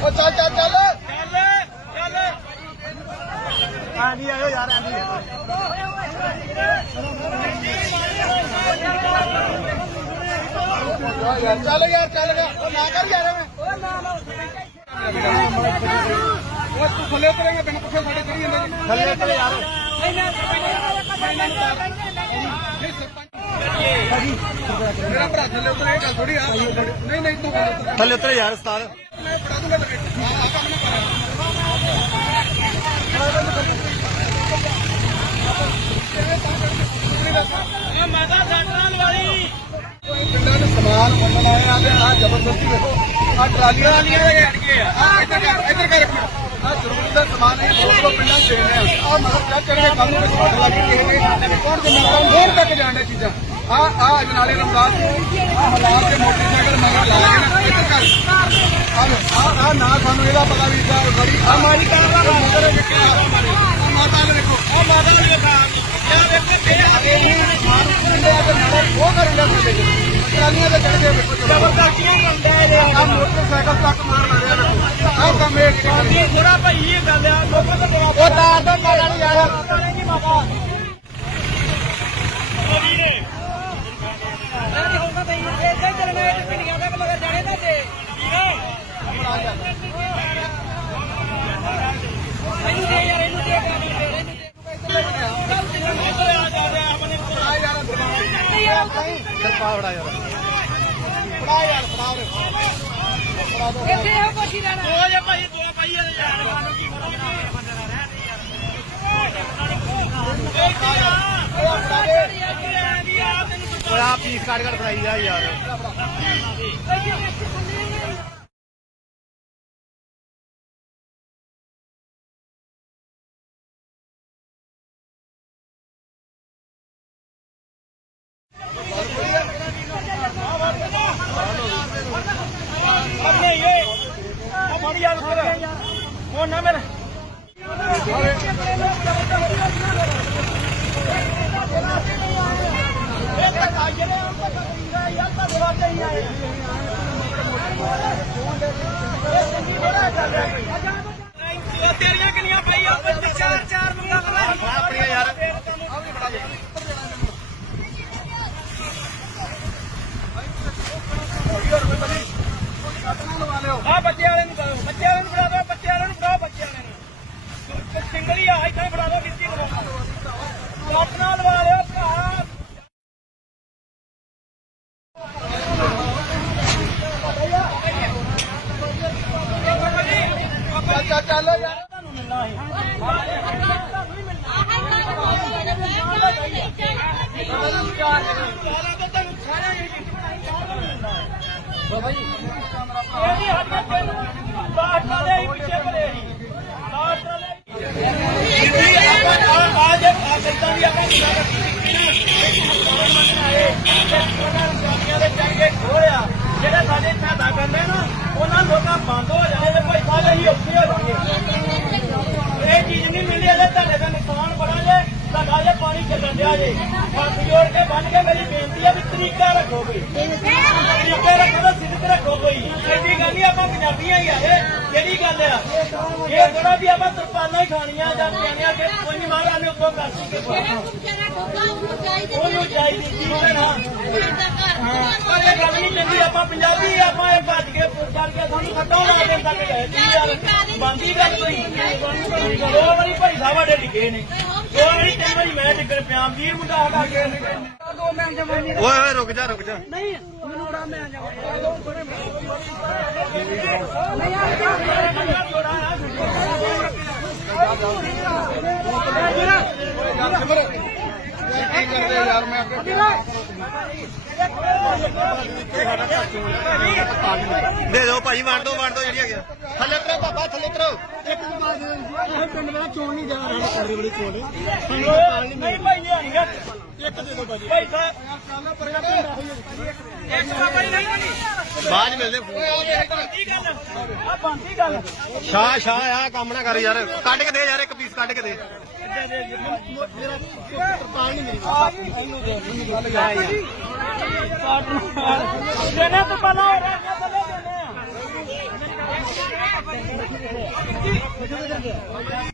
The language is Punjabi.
ਉਹ ਚੱਲ ਚੱਲ ਚੱਲ ਚੱਲ ਚੱਲ ਆਂਦੀ ਆਇਓ ਯਾਰ ਆਂਦੀ ਯਾਰ ਚੱਲ ਯਾਰ ਚੱਲ ਗਿਆ ਉਹ ਨਾ ਕਰ ਯਾਰ ਐਵੇਂ ਉਹ ਤੂੰ ਥੱਲੇ ਉਤਰੇਂਗਾ ਤੈਨੂੰ ਪੁੱਛੇ ਸਾਡੇ ਚੜੀ ਜਾਂਦੇ ਥੱਲੇ ਉਤਰੇ ਯਾਰ ਮੇਰਾ ਭਰਾ ਥੱਲੇ ਉਤਰੇ ਇਹ ਗੱਲ ਥੋੜੀ ਆ ਨਹੀਂ ਨਹੀਂ ਤੂੰ ਗੱਲ ਉਤਰ ਥੱਲੇ ਉਤਰੇ ਯਾਰ ਉਸਤਾਦ ਪਿੰਡਾਂ ਦੇ ਸਮਾਨ ਮੰਗਣ ਆਏ ਆ ਤੇ ਆ ਜ਼ਬਰਦਸਤੀ ਵੇਖੋ ਆ ਟਰਾਲੀਆਂ ਟਰਾਲੀਆਂ ਦੇ ਕੱਢ ਕੇ ਆ ਇੱਧਰ ਕਰ ਇੱਧਰ ਕਰ ਆ ਜ਼ਰੂਰੀ ਦਾ ਸਮਾਨ ਹੈ ਬਹੁਤ ਬਹੁਤ ਪਿੰਡਾਂ ਦੇ ਦੇਣੇ ਆ ਆ ਮਗਰ ਚੜ ਚੜ ਕੇ ਕੰਮ ਵਿੱਚ ਸੱਟ ਲੱਗੀ ਕਿਸੇ ਨੇ ਕੌਣ ਜ਼ਿੰਮੇਵਾਰ ਹੋਰ ਤੱਕ ਜਾਣਦੇ ਚੀਜ਼ਾਂ ਆ ਆ ਅਜਨਾਲੇ ਰਮਦਾਸ ਆ ਹਲਾਲ ਦੇ ਮੋਟਰਸਾਈਕਲ ਮਗਰ ਲਾ ਕੇ ਨਾ ਇੱਧਰ ਕਰ ਆ ਲਓ, ਆ ਆ ਨਾ ਸਾਨੂੰ ਇਹਦਾ ਪਤਾ ਵੀ ਜਾ ਗੜੀ ਆ ਮਾਰੀ ਕਰ ਦਾ ਮਗਰ ਵੇਖਿਆ ਆ ਮਾਤਾ ਨੇ ਦੇਖੋ ਉਹ ਮਾਤਾ ਨੂੰ ਵੇਖਾ ਯਾ ਵੇਖੇ ਤੇ ਆ ਗਏ ਉਹ ਕਰ ਲਿਆ ਸਾਡੇ ਟਰਾਲੀਆਂ ਤੇ ਚੜ ਕੇ ਵੇਖੋ ਜ਼ਬਰਦਸਤੀਆਂ ਕਰਦਾ ਇਹ ਆ ਮੋਟਰਸਾਈਕਲ ਤੱਕ ਮਾਰਨ ਆ ਰਿਹਾ ਆ ਕੰਮ ਇਹ ਕੀ ਇਹ ਥੋੜਾ ਭਾਈ ਇਹ ਗੱਲ ਆ ਲੋਕਾਂ ਦਾ ਬੜਾ ਉਹ ਤੋਂ ਮਾਰਾ ਨਹੀਂ ਯਾਰ ਮਾਤਾ ਉਹ ਵੀਰੇ ਨਹੀਂ ਹੋਣਾ ਤਾਂ ਇਹ ਇੱਦਾਂ ਚੱਲਣਾ ਹੈ ਪਿੰਡੀਆਂ ਦੇ ਮਗਰ ਜਾਣੇ ਤਾਂ ਜੇ ਇਹਨੂੰ ਦੇ ਯਾਰ ਇਹਨੂੰ ਦੇ ਸਰਪਾ ਬੜਾ ਯਾਰ ਇੱਥੇ ਇਹੋ ਕੋਸ਼ੀ ਰਹਿਣਾ ਦੋ ਜੇ ਭਾਈ ਦੋ ਭਾਈ ਯਾਰ। ਸਾਨੂੰ ਕੀ ਓਏ ਆ ਪੀਸ ਕੱਢ ਕੱਢ ਫੜਾਈ ਜਾ ਯਾਰ ਆਪਣੇ ਇਹ ਉਹ ਯਾਰ ਉੱਧਰ ਉਹ ਨਾ ਮੇਰੇ। ਤੇਰੀਆਂ ਕਿੰਨੀਆਂ ਪਈਆਂ? ਚਾਰ ਚਾਰ ਮੁੰਡਾ ਕਮਾ ਆਪਣੀਆਂ ਯਾਰ ਆ ਬੱਚੇ ਵਾਲੇ ਨੂੰ ਦਿਓ ਬੱਚੇ ਵਾਲੇ ਨੂੰ ਫੜਾ ਦਿਓ ਬੱਚੇ ਵਾਲੇ ਨੂੰ ਫੜਾਓ ਬੱਚੇ ਵਾਲੇ ਨੂੰ ਸਿੰਗਲੀ ਆ ਇੱਥੇ ਫੜਾ ਦਿਓ ਕਿੱਥੇ ਫੜਾਓ ਲੱਟ ਨਾਲ ਲਵਾ ਲਿਓ ਭਰਾ ਚੱਲ ਚੱਲ ਚੱਲ ਯਾਰ। ਤੁਹਾਨੂੰ ਮਿਲਣਾ ਹੈ ਬਾਬਾ ਜੀ ਇਹ ਹੱਥ ਪਿੰਡ ਬਾਹਰ ਟਰਾਲੇ ਪਿੱਛੇ ਭਰੇ ਸੀ ਬਾਹਰ ਟਰਾਲੇ ਇਹ ਆਪਾਂ ਆ ਜੇ ਆ ਕਿੱਦਾਂ ਵੀ ਆਪਾਂ ਦੇ ਚੰਗੇ ਜੋੜ ਕੇ ਕੇ ਮੇਰੀ ਬੇਨਤੀ ਹੈ ਵੀ ਤਰੀਕਾ ਰੱਖੋ ਕੋਈ। ਤਰੀਕੇ ਰੱਖੋ ਤਾਂ ਸਿੱਧ ਰੱਖੋ ਕੋਈ। ਐਡੀ ਗੱਲ ਨਹੀਂ ਆਪਾਂ ਪੰਜਾਬੀਆਂ ਹੀ ਆ ਇਹ। ਕਿਹੜੀ ਗੱਲ ਆ? ਇਹ ਥੋੜਾ ਵੀ ਆਪਾਂ ਤਰਪਾਲਾਂ ਹੀ ਖਾਣੀਆਂ ਜਾਂ ਪਿਆਣੀਆਂ ਕਿ ਕੋਈ ਨਹੀਂ ਮਹਾਰਾਜ ਨੇ ਉੱਤੋਂ ਕਰ ਸੀ ਉਹਨੂੰ ਚਾਹੀਦੀ ਕੀ ਕਹਿਣਾ ਪਰ ਇਹ ਗੱਲ ਨਹੀਂ ਚੰਗੀ ਆਪਾਂ ਪੰਜਾਬੀ ਆਪਾਂ ਇਹ ਭੱਜ ਕੇ ਪੁੱਛ ਕਰਕੇ ਸਾਨੂੰ ਖੱਟੋਂ ਲਾ ਦੇ ਤੱਕ ਗਏ ਜੀ ਯਾਰ ਬੰਦੀ ਗੱਲ ਕੋਈ? ਦੋ ਵਾਰੀ ਭਾਈ ਸਾਹਿਬ ਸਾਡੇ ਡਿੱਗੇ ਨੇ। ਦੋ ਵਾਰੀ ਤਿੰਨ ਵਾਰੀ ਮੈਂ ਡਿੱਗਣ ਪਿਆ ਵੀਰ ਮੁੰਡਾ ਸਾਡਾ ਅੱਗੇ ਦੋ ਮੈਂ ਜਮਾਨੀ ਓਏ ਓਏ ਰੁਕ ਜਾ ਰੁਕ ਜਾ ਨਹੀਂ ਮੈਨੂੰ ਬੜਾ ਮੈਂ ਜਮਾਨੀ ਕੀ ਕਰਦੇ ਯਾਰ ਮੈਂ ਅੱਗੇ ਦੇ ਦਿਓ ਭਾਈ, ਵੰਡ ਦੋ ਵੰਡ ਦੋ ਜਿਹੜੀਆਂ ਗਿਆ ਥੱਲੇ ਉਤਰੋ ਬਾਬਾ, ਥੱਲੇ ਉਤਰੋ। ਪਿੰਡ ਮੇਰਾ ਚੋਣ ਨਹੀਂ ਜਾਣਾ ਰਹਿਣਾ ਕਰ ਬੜੀ ਚੋਣ ਨਹੀਂ ਭਾਈ ਨਹੀਂ ਇੱਕ ਦੇ ਦੋ ਭਾਈ ਭਾਈ ਸਾਹਿਬ ਇੱਕ ਦਾ ਨਹੀਂ ਨਹੀਂ ਬਾਅਦ ਮਿਲਦੇ ਫੋਨ। ਆ ਬੰਦੀ ਗੱਲ ਸ਼ਾਹ ਸ਼ਾਹ, ਆ ਕੰਮ ਨਾ ਕਰ ਯਾਰ। ਕੱਢ ਕੇ ਦੇ ਯਾਰ, ਇੱਕ ਪੀਸ ਕੱਢ ਕੇ ਦੇ। ਦੇਨੇ ਤੋਂ ਪਹਿਲਾਂ ਹੋ ਰਿਹਾ ਥੱਲੇ ਦੇਨੇ ਆ